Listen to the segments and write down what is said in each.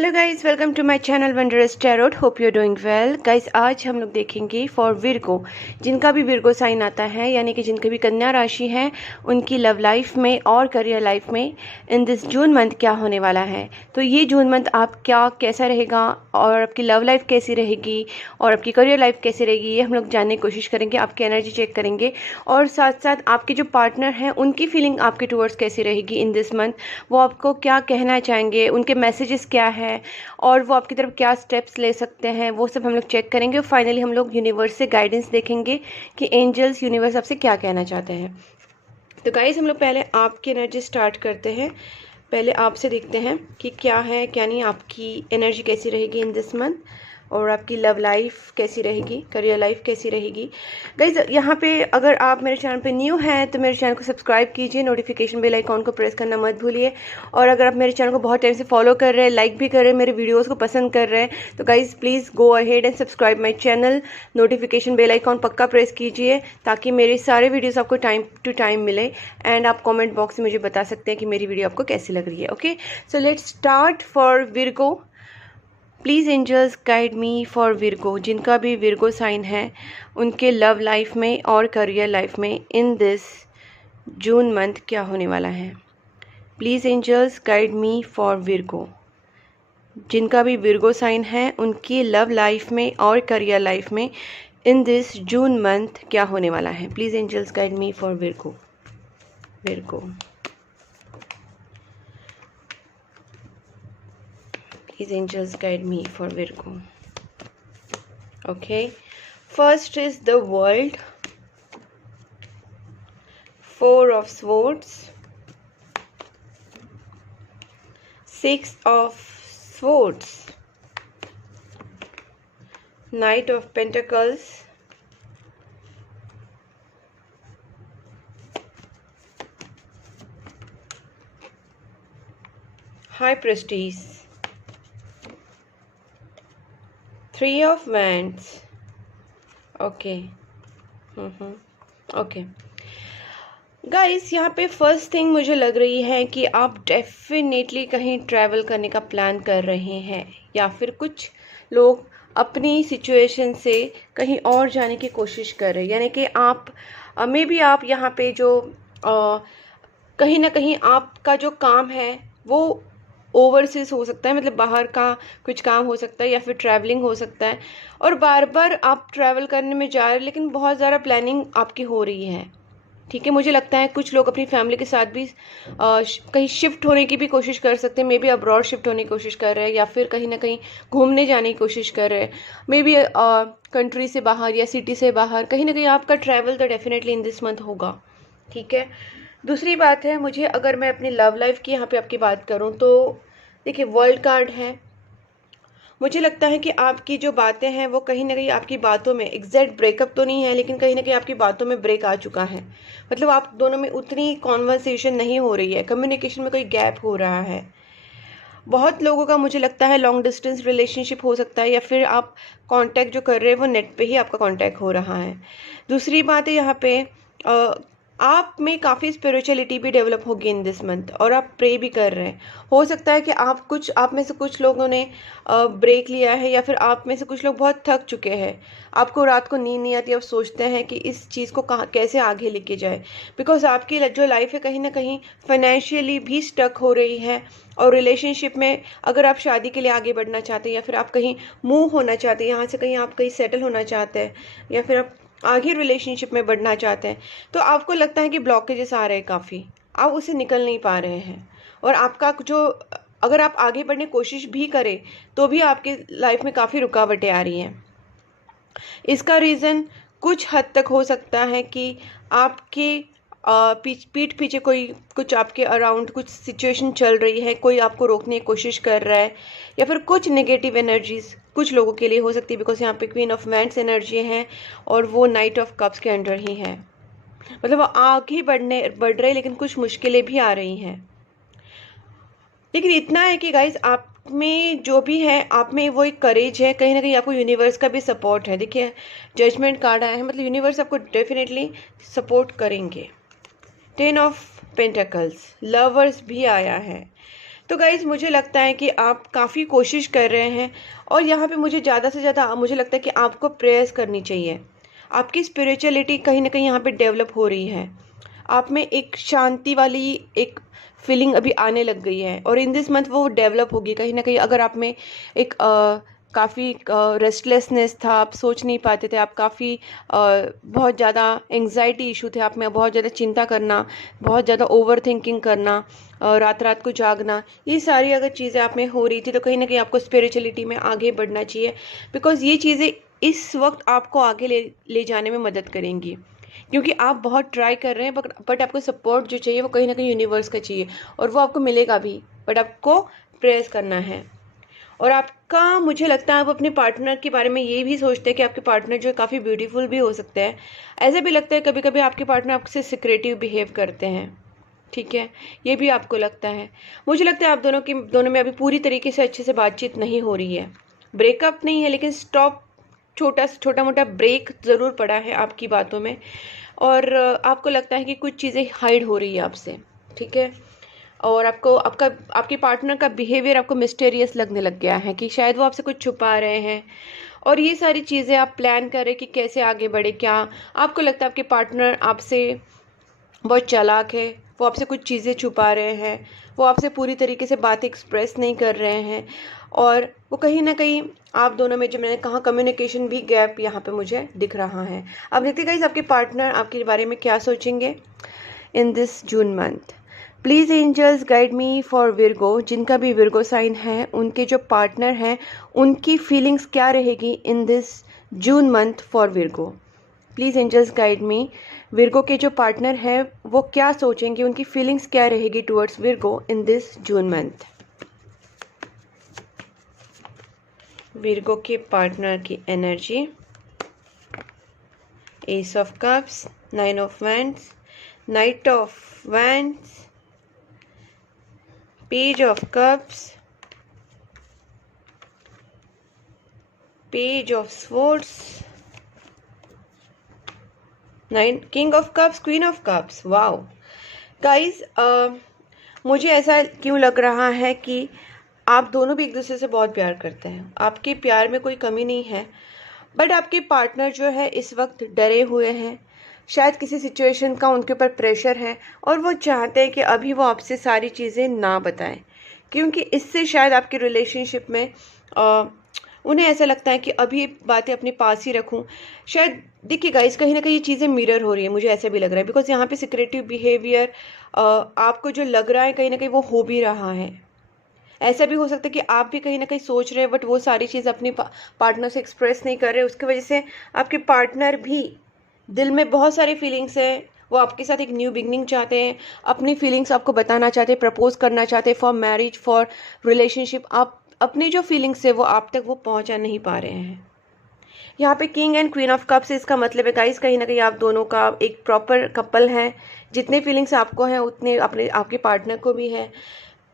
Hello guys, welcome to my channel wondrous tarot. Hope you are doing well. Guys, आज हम लोग देखेंगे for Virgo, जिनका भी विर्गो साइन आता है, यानी कि जिनकी भी कन्या राशि है, उनकी लव लाइफ में और करियर लाइफ में इन दिस जून मंथ क्या होने वाला है। तो ये जून मंथ आप कैसा रहेगा और आपकी लव लाइफ कैसी रहेगी और आपकी करियर लाइफ कैसी रहेगी, ये हम लोग जानने की कोशिश करेंगे। आपकी एनर्जी चेक करेंगे और साथ साथ आपके जो पार्टनर हैं उनकी फीलिंग आपके टूवर्ड्स कैसी रहेगी इन दिस मंथ, वो आपको क्या कहना चाहेंगे, उनके मैसेजेस क्या है और वो आपकी तरफ क्या स्टेप्स ले सकते हैं, वो सब हम लोग चेक करेंगे। और फाइनली हम लोग यूनिवर्स से गाइडेंस देखेंगे कि एंजल्स यूनिवर्स आपसे क्या कहना चाहते हैं। तो गाइस, हम लोग पहले आपकी एनर्जी स्टार्ट करते हैं। पहले आपसे देखते हैं कि क्या है क्या नहीं, आपकी एनर्जी कैसी रहेगी इन दिस मंथ और आपकी लव लाइफ कैसी रहेगी, करियर लाइफ कैसी रहेगी। गाइज, यहाँ पे अगर आप मेरे चैनल पे न्यू हैं तो मेरे चैनल को सब्सक्राइब कीजिए, नोटिफिकेशन बेल आइकॉन को प्रेस करना मत भूलिए। और अगर आप मेरे चैनल को बहुत टाइम से फॉलो कर रहे हैं, लाइक भी कर रहे हैं, मेरे वीडियोस को पसंद कर रहे हैं, तो guys please go ahead and subscribe my channel. Notification bell icon पक्का प्रेस कीजिए ताकि मेरे सारे वीडियोज़ आपको टाइम टू टाइम मिले। एंड आप कॉमेंट बॉक्स में मुझे बता सकते हैं कि मेरी वीडियो आपको कैसी लग रही है। Okay, so let's start for Virgo. Please angels guide me for Virgo, जिनका भी विर्गो साइन है, उनके लव लाइफ में और करियर लाइफ में इन दिस जून मंथ क्या होने वाला है। Please angels guide me for Virgo, जिनका भी विर्गो साइन है, उनकी लव लाइफ में और करियर लाइफ में इन दिस जून मंथ क्या होने वाला है। Please angels guide me for Virgo. Virgo, please angels guide me for Virgo. Okay, first is the World, Four of Swords, Six of Swords, Knight of Pentacles, High Priestess, Three of Wands. Okay okay guys, यहाँ पे first thing मुझे लग रही है कि आप definitely कहीं travel करने का प्लान कर रहे हैं, या फिर कुछ लोग अपनी सिचुएशन से कहीं और जाने की कोशिश कर रहे हैं। यानी कि आप मे बी आप यहाँ पे जो कहीं ना कहीं आपका जो काम है वो ओवरसीज हो सकता है, मतलब बाहर का कुछ काम हो सकता है या फिर ट्रैवलिंग हो सकता है। और बार बार आप ट्रैवल करने में जा रहे हैं, लेकिन बहुत ज़्यादा प्लानिंग आपकी हो रही है। ठीक है, मुझे लगता है कुछ लोग अपनी फैमिली के साथ भी कहीं शिफ्ट होने की भी कोशिश कर सकते हैं। मे बी अब्रॉड शिफ्ट होने की कोशिश कर रहे हैं, या फिर कहीं ना कहीं घूमने जाने की कोशिश कर रहे हैं। मे बी कंट्री से बाहर या सिटी से बाहर कहीं ना कहीं आपका ट्रैवल तो डेफिनेटली इन दिस मंथ होगा। ठीक है, दूसरी बात है, मुझे अगर मैं अपनी लव लाइफ की यहाँ पे आपकी बात करूँ तो देखिए, वर्ल्ड कार्ड है। मुझे लगता है कि आपकी जो बातें हैं वो कहीं ना कहीं आपकी बातों में एग्जैक्ट ब्रेकअप तो नहीं है, लेकिन कहीं ना कहीं आपकी बातों में ब्रेक आ चुका है। मतलब आप दोनों में उतनी कॉन्वर्सेशन नहीं हो रही है, कम्युनिकेशन में कोई गैप हो रहा है। बहुत लोगों का मुझे लगता है लॉन्ग डिस्टेंस रिलेशनशिप हो सकता है, या फिर आप कांटेक्ट जो कर रहे हैं वो नेट पे ही आपका कांटेक्ट हो रहा है। दूसरी बात है, यहाँ पे आप में काफ़ी स्पिरिचुअलिटी भी डेवलप होगी इन दिस मंथ, और आप प्रे भी कर रहे हैं। हो सकता है कि आप में से कुछ लोगों ने ब्रेक लिया है, या फिर आप में से कुछ लोग बहुत थक चुके हैं। आपको रात को नींद नहीं आती, आप सोचते हैं कि इस चीज़ को कहाँ कैसे आगे लेके जाए, बिकॉज आपकी जो लाइफ है कहीं ना कहीं फाइनेंशियली भी स्टक हो रही है। और रिलेशनशिप में अगर आप शादी के लिए आगे बढ़ना चाहते हैं, या फिर आप कहीं मूव होना चाहते हैं, यहाँ से कहीं आप कहीं सेटल होना चाहते हैं, या फिर आप आगे रिलेशनशिप में बढ़ना चाहते हैं, तो आपको लगता है कि ब्लॉकेजेस आ रहे हैं काफ़ी, आप उससे निकल नहीं पा रहे हैं। और आपका जो अगर आप आगे बढ़ने की कोशिश भी करें तो भी आपकी लाइफ में काफ़ी रुकावटें आ रही हैं। इसका रीज़न कुछ हद तक हो सकता है कि आपके पीठ पीछे कोई कुछ आपके अराउंड कुछ सिचुएशन चल रही है, कोई आपको रोकने की कोशिश कर रहा है, या फिर कुछ नेगेटिव एनर्जीज कुछ लोगों के लिए हो सकती है, बिकॉज यहाँ पे क्वीन ऑफ वैंड्स एनर्जी है और वो नाइट ऑफ कप्स के अंडर ही है। मतलब वो आगे बढ़ रहे, लेकिन कुछ मुश्किलें भी आ रही हैं। लेकिन इतना है कि गाइज, आप में जो भी है, आप में वो एक करेज है, कहीं ना कहीं आपको यूनिवर्स का भी सपोर्ट है। देखिए, जजमेंट कार्ड आया है, मतलब यूनिवर्स आपको डेफिनेटली सपोर्ट करेंगे। 10 ऑफ पेंटिकल्स, लवर्स भी आया है। तो गाइज़ मुझे लगता है कि आप काफ़ी कोशिश कर रहे हैं, और यहाँ पे मुझे ज़्यादा से ज़्यादा मुझे लगता है कि आपको प्रेयर्स करनी चाहिए। आपकी स्पिरिचुअलिटी कहीं ना कहीं यहाँ पे डेवलप हो रही है। आप में एक शांति वाली एक फीलिंग अभी आने लग गई है, और इन दिस मंथ वो डेवलप होगी कहीं ना कहीं। अगर आप में एक काफ़ी रेस्टलेसनेस था, आप सोच नहीं पाते थे, आप काफ़ी बहुत ज़्यादा एंग्जाइटी इशू थे आप में, बहुत ज़्यादा चिंता करना, बहुत ज़्यादा ओवर थिंकिंग करना, रात रात को जागना, ये सारी अगर चीज़ें आप में हो रही थी तो कहीं ना कहीं आपको स्पिरिचुअलिटी में आगे बढ़ना चाहिए, बिकॉज ये चीज़ें इस वक्त आपको आगे ले जाने में मदद करेंगी। क्योंकि आप बहुत ट्राई कर रहे हैं, बट आपको सपोर्ट जो चाहिए वो कहीं ना कहीं यूनिवर्स का चाहिए, और वो आपको मिलेगा भी, बट आपको प्रेयर्स करना है। और आपका मुझे लगता है आप अपने पार्टनर के बारे में ये भी सोचते हैं कि आपके पार्टनर जो है काफ़ी ब्यूटीफुल भी हो सकते हैं। ऐसा भी लगता है कभी कभी आपके पार्टनर आपसे सिक्रेटिव बिहेव करते हैं, ठीक है, ये भी आपको लगता है। मुझे लगता है आप दोनों में अभी पूरी तरीके से अच्छे से बातचीत नहीं हो रही है। ब्रेकअप नहीं है, लेकिन स्टॉप, छोटा मोटा ब्रेक ज़रूर पड़ा है आपकी बातों में, और आपको लगता है कि कुछ चीज़ें हाइड हो रही है आपसे, ठीक है। और आपको आपके पार्टनर का बिहेवियर आपको मिस्टीरियस लगने लग गया है, कि शायद वो आपसे कुछ छुपा रहे हैं, और ये सारी चीज़ें आप प्लान करें कि कैसे आगे बढ़े। क्या आपको लगता है आपके पार्टनर आपसे बहुत चालाक है, वो आपसे कुछ चीज़ें छुपा रहे हैं, वो आपसे पूरी तरीके से बात एक्सप्रेस नहीं कर रहे हैं, और वो कहीं ना कहीं आप दोनों में, जो मैंने कहा, कम्युनिकेशन भी गैप यहाँ पे मुझे दिख रहा है। अब देखते गाइस आपके पार्टनर आपके बारे में क्या सोचेंगे in this June month. Please angels guide me for Virgo. जिनका भी विर्गो साइन है, उनके जो पार्टनर हैं, उनकी फीलिंग्स क्या रहेगी in this June month for Virgo. Please angels guide me. Virgo के जो पार्टनर हैं वो क्या सोचेंगे, उनकी फीलिंग्स क्या रहेगी towards Virgo in this June month. Virgo के पार्टनर की energy, S of cups, 9 of wands, night of wands, page of cups, page of swords, 9 king of cups, queen of cups. Wow guys, मुझे ऐसा क्यों लग रहा है कि आप दोनों भी एक दूसरे से बहुत प्यार करते हैं, आपके प्यार में कोई कमी नहीं है, बट आपके पार्टनर जो है इस वक्त डरे हुए हैं। शायद किसी सिचुएशन का उनके ऊपर प्रेशर है, और वो चाहते हैं कि अभी वो आपसे सारी चीज़ें ना बताएं, क्योंकि इससे शायद आपके रिलेशनशिप में उन्हें ऐसा लगता है कि अभी बातें अपने पास ही रखूं। शायद देखिए गाइस, कहीं ना कहीं ये चीज़ें मिरर हो रही है, मुझे ऐसा भी लग रहा है, बिकॉज यहाँ पे सिक्रेटिव बिहेवियर आपको जो लग रहा है कहीं ना कहीं वो हो भी रहा है। ऐसा भी हो सकता है कि आप भी कहीं ना कहीं सोच रहे हैं, बट वो सारी चीज़ अपने पार्टनर से एक्सप्रेस नहीं कर रहे, उसकी वजह से आपके पार्टनर भी दिल में बहुत सारी फीलिंग्स है, वो आपके साथ एक न्यू बिगनिंग चाहते हैं, अपनी फीलिंग्स आपको बताना चाहते हैं, प्रपोज करना चाहते हैं फॉर मैरिज, फॉर रिलेशनशिप। आप अपनी जो फीलिंग्स है वो आप तक वो पहुंचा नहीं पा रहे हैं। यहाँ पे king and queen of cups, इसका मतलब है गाइस कहीं ना कहीं आप दोनों का एक प्रॉपर कपल है। जितने फीलिंग्स आपको हैं उतने आपके पार्टनर को भी है,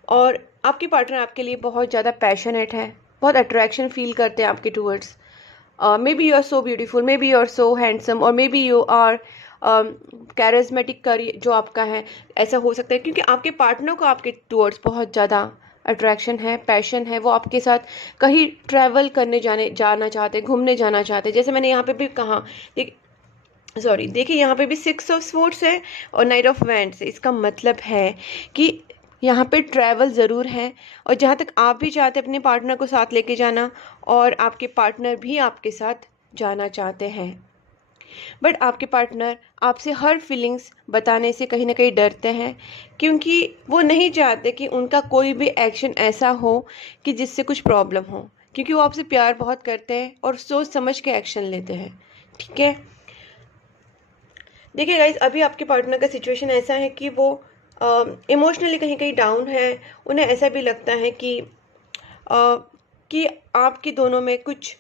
और आपके पार्टनर आपके लिए बहुत ज़्यादा पैशनेट है, बहुत अट्रैक्शन फील करते हैं आपके towards. May be you are so beautiful, may be you are so handsome, और may be you are charismatic का जो आपका है, ऐसा हो सकता है, क्योंकि आपके पार्टनर को आपके टूवर्ड्स बहुत ज़्यादा अट्रैक्शन है, पैशन है। वो आपके साथ कहीं ट्रैवल करने जाना चाहते, घूमने जाना चाहते, जैसे मैंने यहाँ पे भी कहा। देखिए यहाँ पे भी 6 ऑफ स्वॉर्ड्स है और नाइट ऑफ वैंड्स। इसका मतलब है कि यहाँ पे ट्रैवल ज़रूर है, और जहाँ तक आप भी चाहते हैं अपने पार्टनर को साथ लेके जाना, और आपके पार्टनर भी आपके साथ जाना चाहते हैं, बट आपके पार्टनर आपसे हर फीलिंग्स बताने से कहीं ना कहीं डरते हैं, क्योंकि वो नहीं चाहते कि उनका कोई भी एक्शन ऐसा हो कि जिससे कुछ प्रॉब्लम हो, क्योंकि वो आपसे प्यार बहुत करते हैं और सोच समझ के एक्शन लेते हैं, ठीक है। देखिए गाइज, अभी आपके पार्टनर का सिचुएशन ऐसा है कि वो इमोशनली कहीं कहीं डाउन है। उन्हें ऐसा भी लगता है कि आपके दोनों में कुछ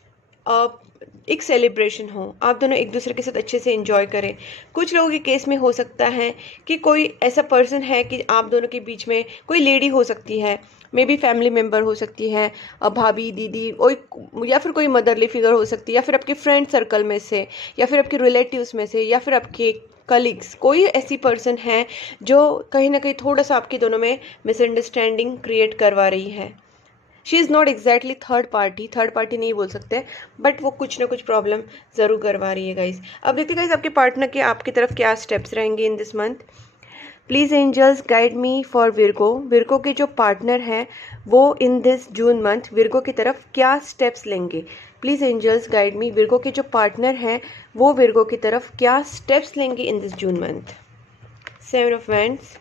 एक सेलिब्रेशन हो, आप दोनों एक दूसरे के साथ अच्छे से एंजॉय करें। कुछ लोगों के केस में हो सकता है कि कोई ऐसा पर्सन है कि आप दोनों के बीच में कोई लेडी हो सकती है, मे बी फैमिली मेम्बर हो सकती है, भाभी, दीदी, कोई, या फिर कोई मदरली फिगर हो सकती है, या फिर आपके फ्रेंड सर्कल में से, या फिर आपके रिलेटिव्स में से, या फिर आपके कलीग्स, कोई ऐसी पर्सन है जो कहीं ना कहीं थोड़ा सा आपके दोनों में मिसअंडरस्टैंडिंग क्रिएट करवा रही है। She is not exactly third party नहीं बोल सकते, बट वो कुछ ना कुछ प्रॉब्लम ज़रूर करवा रही है गाइज। अब देखते गाइज आपके पार्टनर के आपकी तरफ क्या स्टेप्स रहेंगे in this month. Please angels guide me for Virgo. Virgo के जो पार्टनर हैं वो इन दिस जून मंथ विर्गो की तरफ क्या स्टेप्स लेंगे। Please angels guide me, Virgo के जो पार्टनर हैं वो विर्गो की तरफ क्या स्टेप्स लेंगे इन this June month. 7 of wands,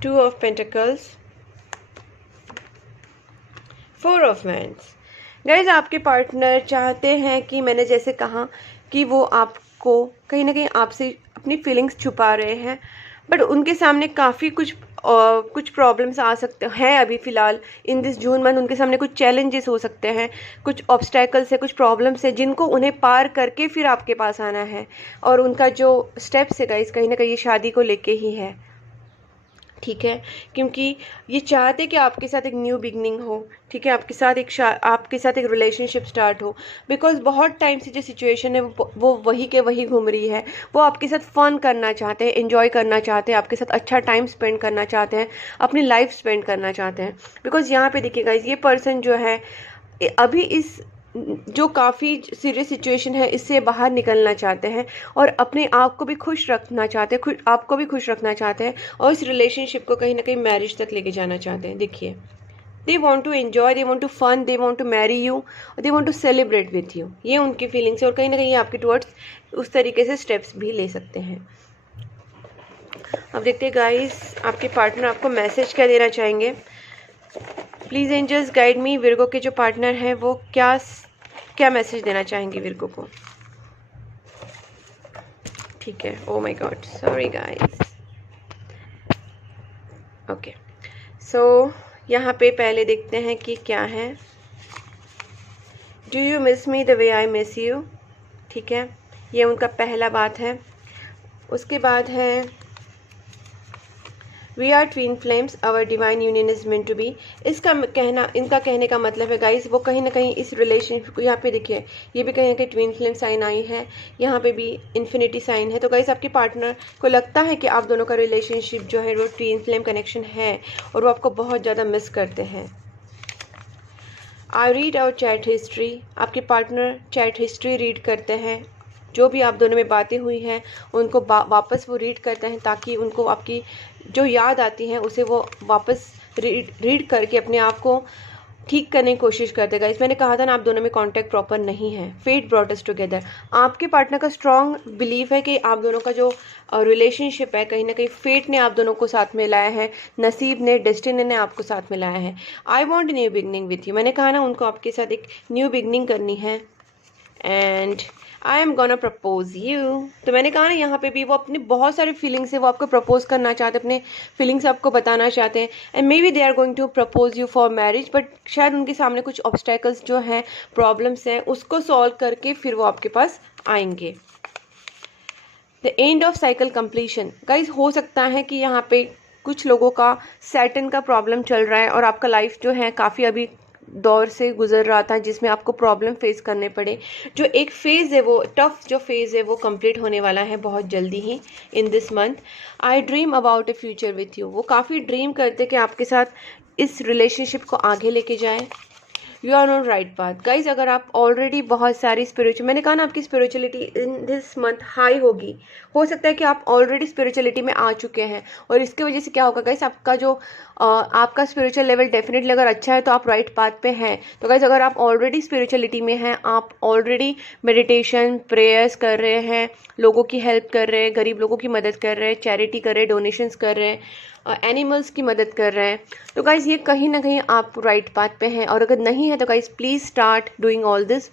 2 of pentacles, 4 of wands. Guys आपके पार्टनर चाहते हैं कि मैंने जैसे कहा कि वो आपको कहीं ना कहीं आपसे अपनी फीलिंग्स छुपा रहे हैं, बट उनके सामने काफ़ी कुछ प्रॉब्लम्स आ सकते हैं अभी फ़िलहाल इन दिस जून मंथ। उनके सामने कुछ चैलेंजेस हो सकते हैं, कुछ ऑब्स्टैकल्स है, कुछ प्रॉब्लम्स है जिनको उन्हें पार करके फिर आपके पास आना है। और उनका जो स्टेप्स है गाइज कहीं ना कहीं शादी को लेके ही है, ठीक है, क्योंकि ये चाहते कि आपके साथ एक न्यू बिगनिंग हो, ठीक है, आपके साथ एक रिलेशनशिप स्टार्ट हो। बिकॉज बहुत टाइम से जो सिचुएशन है वो वही के वही घूम रही है। वो आपके साथ फन करना चाहते हैं, एंजॉय करना चाहते हैं, आपके साथ अच्छा टाइम स्पेंड करना चाहते हैं, अपनी लाइफ स्पेंड करना चाहते हैं। बिकॉज यहाँ पे देखिएगा ये पर्सन जो है अभी इस जो काफ़ी सीरियस सिचुएशन है इससे बाहर निकलना चाहते हैं और अपने आप को भी खुश रखना चाहते हैं, आपको भी खुश रखना चाहते हैं, और इस रिलेशनशिप को कहीं ना कहीं मैरिज तक लेके जाना चाहते हैं। देखिए, they want to enjoy, they want to fun, they want to marry you, they want to celebrate with you. ये उनकी फीलिंग्स है और कहीं ना कहीं आपके टुवर्ड्स उस तरीके से स्टेप्स भी ले सकते हैं। अब देखते हैं गाइस आपके पार्टनर आपको मैसेज क्या देना चाहेंगे। Please angels guide me, Virgo के जो पार्टनर हैं वो क्या मैसेज देना चाहेंगे विर्गो को। ठीक है, oh my god, sorry guys. Okay, so यहाँ पे पहले देखते हैं कि क्या है। Do you miss me the way I miss you. ठीक है, ये उनका पहला बात है। उसके बाद है we are twin flames, our divine union is meant to be. इनका कहने का मतलब है गाइस वो कहीं ना कहीं इस रिलेशनशिप को, यहाँ पे देखिए ये भी कहीं ना कहीं ट्विन फ्लेम साइन आई है, यहाँ पे भी इन्फिनिटी साइन है। तो गाइस आपके पार्टनर को लगता है कि आप दोनों का रिलेशनशिप जो है वो ट्विन फ्लेम कनेक्शन है और वो आपको बहुत ज़्यादा मिस करते हैं। I read our chat history, आपके पार्टनर चैट हिस्ट्री रीड करते हैं, जो भी आप दोनों में बातें हुई हैं उनको वापस वो रीड करते हैं ताकि उनको आपकी जो याद आती है उसे वो वापस रीड करके अपने आप को ठीक करने की कोशिश करते हैं। गाइस मैंने कहा था ना आप दोनों में कांटेक्ट प्रॉपर नहीं है, फेट ब्रॉट अस टुगेदर। आपके पार्टनर का स्ट्रॉन्ग बिलीफ है कि आप दोनों का जो रिलेशनशिप है कहीं ना कहीं फेट ने आप दोनों को साथ में लाया है, नसीब ने, डेस्टिनी ने आपको साथ में लाया है। I want new beginning with you, मैंने कहा ना उनको आपके साथ एक न्यू बिगनिंग करनी है। And I am gonna propose you, तो मैंने कहा ना यहाँ पे भी वो अपनी बहुत सारी फीलिंग्स है वो आपको प्रपोज करना चाहते हैं, अपने फीलिंग्स आपको बताना चाहते हैं। And maybe they are going to propose you for marriage, but शायद उनके सामने कुछ ऑब्स्टैकल्स जो हैं, प्रॉब्लम्स हैं, उसको सॉल्व करके फिर वो आपके पास आएंगे। The end of cycle completion, guys हो सकता है कि यहाँ पे कुछ लोगों का सैटर्न का प्रॉब्लम चल रहा है और आपका लाइफ जो है काफ़ी अभी दौर से गुजर रहा था जिसमें आपको प्रॉब्लम फेस करने पड़े। जो एक फेज़ है वो टफ जो फेज़ है वो कंप्लीट होने वाला है बहुत जल्दी ही in this month. I dream about a future with you, वो काफ़ी ड्रीम करते कि आपके साथ इस रिलेशनशिप को आगे लेके जाएं। You are on right path. Guys अगर आप ऑलरेडी बहुत सारी मैंने कहा ना आपकी spirituality in this month high होगी, हो सकता है कि आप ऑलरेडी स्पिरिचुअलिटी में आ चुके हैं और इसकी वजह से क्या होगा गाइज आपका जो आपका स्पिरिचुअल लेवल डेफिनेटली अगर अच्छा है तो आप राइट पाथ पे हैं। तो गाइज अगर आप ऑलरेडी स्पिरिचुअलिटी में हैं, आप ऑलरेडी मेडिटेशन प्रेयर्स कर रहे हैं, लोगों की हेल्प कर रहे हैं, गरीब लोगों की मदद कर रहे हैं, चैरिटी कर रहे हैं, डोनेशंस कर रहे हैं, एनिमल्स की मदद कर रहे हैं, तो गाइज़ ये कहीं ना कहीं आप राइट पाथ पे हैं। और अगर नहीं है तो guys please start doing all this,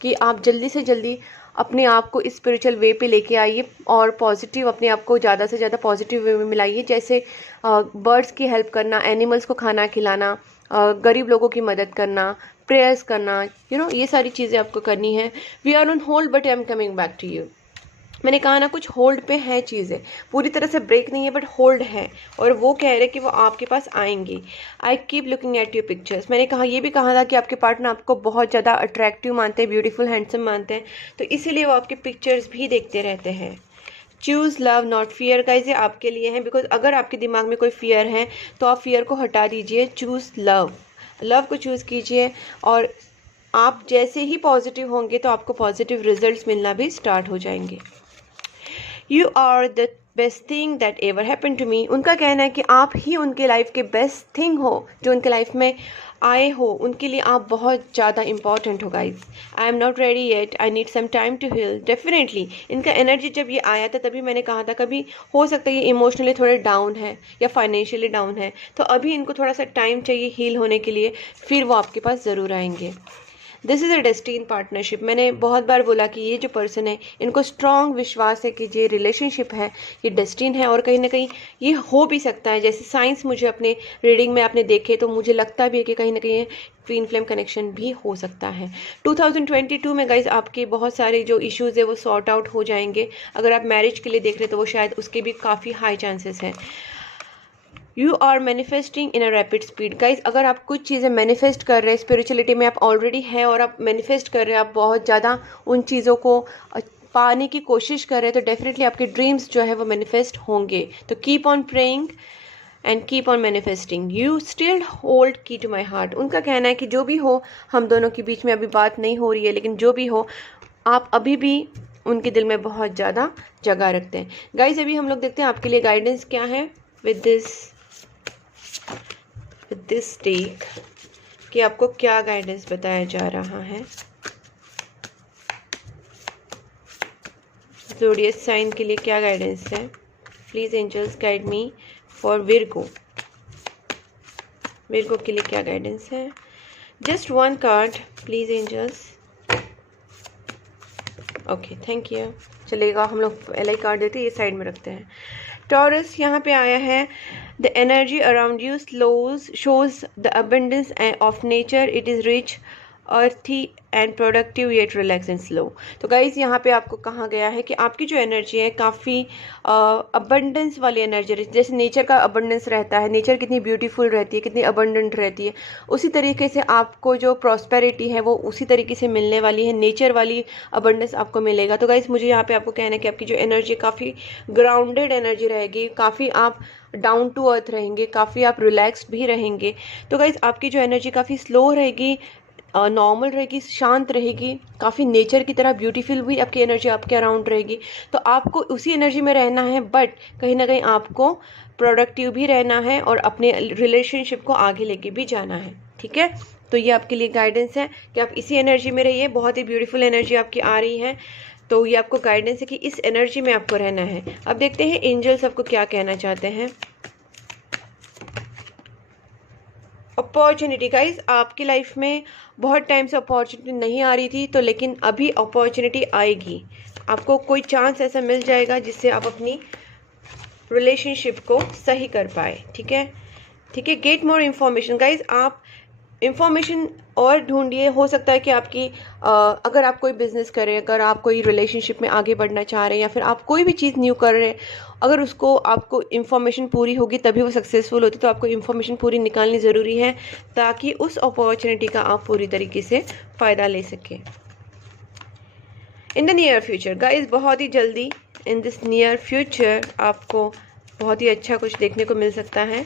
कि आप जल्दी से जल्दी अपने आप को इस स्पिरिचुअल वे पे लेके आइए और पॉजिटिव अपने आप को ज़्यादा से ज़्यादा पॉजिटिव वे में मिलाइए। जैसे बर्ड्स की हेल्प करना, एनिमल्स को खाना खिलाना, गरीब लोगों की मदद करना, प्रेयर्स करना, ये सारी चीज़ें आपको करनी है। We are on hold but I am coming back to you. मैंने कहा ना, कुछ होल्ड पे है चीज़ें, पूरी तरह से ब्रेक नहीं है बट होल्ड है, और वो कह रहे कि वो आपके पास आएंगी। I keep looking at your pictures. मैंने कहा, ये भी कहा था कि आपके पार्टनर आपको बहुत ज़्यादा अट्रैक्टिव मानते हैं, ब्यूटीफुल हैंडसम मानते हैं, तो इसीलिए वो आपके पिक्चर्स भी देखते रहते हैं। Choose love not fear. Guys ये आपके लिए है, बिकॉज अगर आपके दिमाग में कोई फियर है तो आप फियर को हटा दीजिए। चूज़ लव, लव को चूज़ कीजिए, और आप जैसे ही पॉजिटिव होंगे तो आपको पॉजिटिव रिजल्ट्स मिलना भी स्टार्ट हो जाएंगे। You are the best thing that ever happen to me. उनका कहना है कि आप ही उनके लाइफ के बेस्ट थिंग हो, जो उनके लाइफ में आए हो, उनके लिए आप बहुत ज़्यादा इंपॉर्टेंट हो। Guys I am not ready yet, I need some time to heal. Definitely इनका एनर्जी जब ये आया था तभी मैंने कहा था, कभी हो सकता है ये इमोशनली थोड़े डाउन है या फाइनेंशियली डाउन है, तो अभी इनको थोड़ा सा टाइम चाहिए हील होने के लिए, फिर वो आपके पास ज़रूर आएंगे। This is a destined partnership. मैंने बहुत बार बोला कि ये जो पर्सन है, इनको स्ट्रॉन्ग विश्वास है कि ये रिलेशनशिप है, ये डेस्टीन है, और कहीं ना कहीं ये हो भी सकता है। जैसे साइंस मुझे अपने रीडिंग में आपने देखे तो मुझे लगता भी है कि कहीं ना कहीं ट्विन फ्लेम कनेक्शन भी हो सकता है। 2022 में गाइज आपके बहुत सारे जो इश्यूज़ है वो सॉर्ट आउट हो जाएंगे। अगर आप मैरिज के लिए देख रहे तो वो शायद उसके भी काफ़ी हाई चांसेस हैं। You are manifesting in a rapid speed. Guys अगर आप कुछ चीज़ें मैनिफेस्ट कर रहे हैं, स्पिरिचुअलिटी में आप ऑलरेडी हैं और आप मैनिफेस्ट कर रहे हैं, आप बहुत ज़्यादा उन चीज़ों को पाने की कोशिश कर रहे हैं, तो डेफिनेटली आपके ड्रीम्स जो है वो मैनिफेस्ट होंगे। तो keep on praying and keep on manifesting. You still hold की टू माई हार्ट। उनका कहना है कि जो भी हो, हम दोनों के बीच में अभी बात नहीं हो रही है, लेकिन जो भी हो, आप अभी भी उनके दिल में बहुत ज़्यादा जगह रखते हैं। गाइज अभी हम लोग देखते हैं आपके लिए गाइडेंस क्या है विद दिस टेक, कि आपको क्या गाइडेंस बताया जा रहा है। ज़ोडियक साइन के लिए क्या गाइडेंस है? Please angels guide me for Virgo. Virgo के लिए क्या गाइडेंस है? Just one card please angels. Okay, thank you. चलेगा, हम लोग LI कार्ड देते हैं, ये साइड में रखते हैं। टॉरस यहाँ पे आया है, the energy around you shows the abundance of nature, it is rich, earthy and productive yet relax and slow. तो गाइज यहाँ पे आपको कहा गया है कि आपकी जो एनर्जी है काफ़ी अबंडेंस वाली एनर्जी है। जैसे नेचर का अबंडेंस रहता है, नेचर कितनी ब्यूटीफुल रहती है, कितनी अबंडेंट रहती है, उसी तरीके से आपको जो प्रॉस्पेरिटी है वो उसी तरीके से मिलने वाली है। नेचर वाली अबंडेंस आपको मिलेगा। तो गाइज मुझे यहाँ पे आपको कहना है कि आपकी जो एनर्जी काफ़ी ग्राउंडेड एनर्जी रहेगी, काफ़ी आप डाउन टू अर्थ रहेंगे, काफ़ी आप रिलैक्स्ड भी रहेंगे। तो गाइज आपकी जो एनर्जी काफ़ी स्लो रहेगी, नॉर्मल रहेगी, शांत रहेगी, काफ़ी नेचर की तरह ब्यूटीफुल भी आपकी एनर्जी आपके अराउंड रहेगी। तो आपको उसी एनर्जी में रहना है, बट कहीं ना कहीं आपको प्रोडक्टिव भी रहना है और अपने रिलेशनशिप को आगे लेके भी जाना है। ठीक है, तो ये आपके लिए गाइडेंस है कि आप इसी एनर्जी में रहिए। बहुत ही ब्यूटीफुल एनर्जी आपकी आ रही है, तो ये आपको गाइडेंस है कि इस एनर्जी में आपको रहना है। अब देखते हैं एंजल्स आपको क्या कहना चाहते हैं। अपॉर्चुनिटी। गाइज आपकी लाइफ में बहुत टाइम से अपॉर्चुनिटी नहीं आ रही थी, तो लेकिन अभी अपॉर्चुनिटी आएगी। आपको कोई चांस ऐसा मिल जाएगा जिससे आप अपनी रिलेशनशिप को सही कर पाए। ठीक है, ठीक है। Get more information. गाइज आप इंफॉर्मेशन और ढूंढिए। हो सकता है कि आपकी अगर आप कोई बिजनेस करें, अगर आप कोई रिलेशनशिप में आगे बढ़ना चाह रहे हैं, या फिर आप कोई भी चीज़ न्यू कर रहे हैं, अगर उसको आपको इन्फॉर्मेशन पूरी होगी तभी वो सक्सेसफुल होती। तो आपको इन्फॉर्मेशन पूरी निकालनी ज़रूरी है ताकि उस अपॉर्चुनिटी का आप पूरी तरीके से फ़ायदा ले सकें। In the near future. Guys बहुत ही जल्दी इन दिस नियर फ्यूचर आपको बहुत ही अच्छा कुछ देखने को मिल सकता है।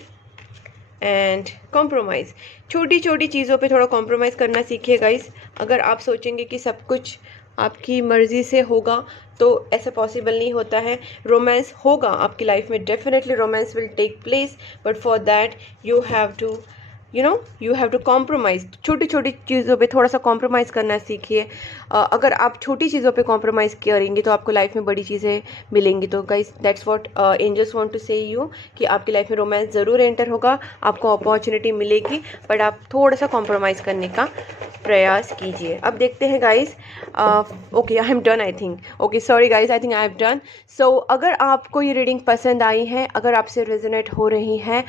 एंड कॉम्प्रोमाइज़, छोटी छोटी चीज़ों पे थोड़ा कॉम्प्रोमाइज़ करना सीखिए गाइस। अगर आप सोचेंगे कि सब कुछ आपकी मर्ज़ी से होगा तो ऐसा पॉसिबल नहीं होता है। रोमांस होगा आपकी लाइफ में, definitely romance will take place, but for that you have to compromise. छोटी छोटी चीज़ों पे थोड़ा सा कॉम्प्रोमाइज़ करना सीखिए। अगर आप छोटी चीज़ों पे कॉम्प्रोमाइज़ करेंगे तो आपको लाइफ में बड़ी चीज़ें मिलेंगी। तो guys that's what angels want to say you, कि आपकी लाइफ में रोमांस ज़रूर एंटर होगा, आपको अपॉर्चुनिटी मिलेगी, बट आप थोड़ा सा कॉम्प्रोमाइज़ करने का प्रयास कीजिए। अब देखते हैं guys. Okay, I am done I think. Okay, sorry guys, I think I have done. So अगर आपको ये रीडिंग पसंद आई है, अगर आपसे रेजोनेट हो रही है,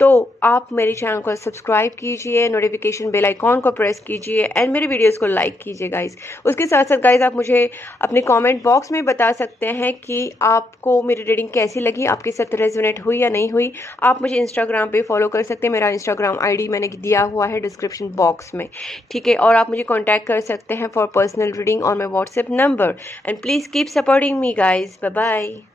तो आप मेरे चैनल को सब्सक्राइब कीजिए, नोटिफिकेशन बेल आइकॉन को प्रेस कीजिए एंड मेरे वीडियोस को लाइक कीजिए गाइस। उसके साथ साथ गाइस आप मुझे अपने कमेंट बॉक्स में बता सकते हैं कि आपको मेरी रीडिंग कैसी लगी, आपके साथ रेजोनेट हुई या नहीं हुई। आप मुझे इंस्टाग्राम पे फॉलो कर सकते हैं, मेरा इंस्टाग्राम आईडी मैंने दिया हुआ है डिस्क्रिप्शन बॉक्स में, ठीक है। और आप मुझे कॉन्टैक्ट कर सकते हैं for personal reading on my WhatsApp number and please keep supporting me guys. Bye bye.